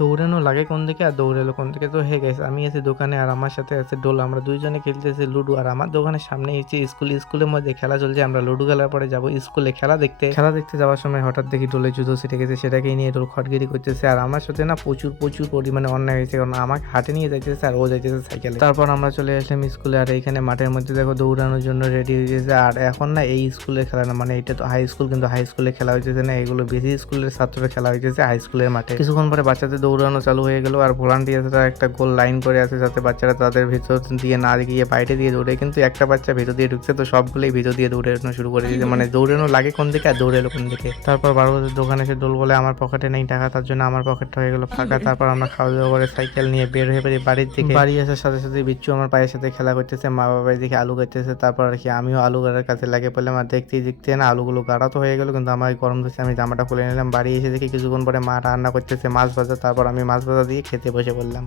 দৌড়ানো লাগে কোন দিকে আর দৌড়ালো কোন দিকে। তো হে গাইস, আমি আছি দোকানে আর আমার সাথে আছে ডোলা। আমরা দুইজনে খেলতেছি লুডো। আর আমার দোকানের সামনে হচ্ছে স্কুল। স্কুলের মধ্যে খেলা চলছে। আমরা লুডো খেলার পরে যাবো স্কুলে খেলা দেখতে। খেলা দেখতে যাওয়ার সময় হঠাৎ দেখি ডোলে জুতো ছিটে গেছে, সেটাকে নিয়ে ডোল খটগিরি করতেছে। আর আমার সাথে না প্রচুর প্রচুর পরিমাণে অন্যায় হয়েছে, কারণ আমাকে হাটে নিয়ে যাইতেছে আর ও যাইতেছে সাইকেলে। তারপর আমরা চলে আসলাম স্কুলে। আর এইখানে মাঠের মধ্যে দেখো দৌড়ানোর জন্য রেডি হয়ে গেছে। আর এখন না এই স্কুলের খেলা না, মানে এটা তো হাই স্কুল, কিন্তু হাই স্কুলে খেলা হইতেছে না, এগুলো বেশি স্কুলের ছাত্ররা খেলা হইতেছে হাই স্কুলের মাঠে। কিছুক্ষণ পরে বাচ্চাদের দৌড়ানো চালু হয়ে গেল। আর ভলান্টিয়াররা একটা গোল লাইন করে আছে, যাতে বাচ্চারা তাদের ভিতর দিয়ে না গিয়ে বাইরে দিয়ে দৌড়ে। কিন্তু একটা বাচ্চা ভিতর দিয়ে ঢুকছে, তো সবগুলোই ভিতর দিয়ে দৌড়ানো শুরু করে দিয়েছে। মানে দৌড়ানো লাগে কোন দিকে আর দৌড়ালো কোন দিকে। তারপর বারোদের দোকানে এসে ডোল বলে আমার পকেটে নেই টাকা, তার জন্য আমার পকেটটা হয়ে গেল ফাঁকা। তারপর আমরা খাওয়া দাওয়া করে সাইকেল নিয়ে বের হয়ে পারি বাড়ির দিকে। বাড়ি আসার সাথে সাথে বিচ্ছু আমার পায়ের সাথে খেলা করতেছে, মা বাবাই দেখে আলু কাটতেছে। তারপর আর কি আমিও আলু গাড়ার কাছে লাগে পড়লাম। আর দেখতে দেখতে না আলুগুলো গাড়া তো হয়ে গেল, কিন্তু আমার গরম ধরছে, আমি জামাটা খুলে নিলাম। বাড়ি এসে দেখি কিছুক্ষণ পরে মা রান্না করতেছে মাছ ভাজা। তারপর আমি মাছ ভাজা দিয়ে খেতে বসে পড়লাম।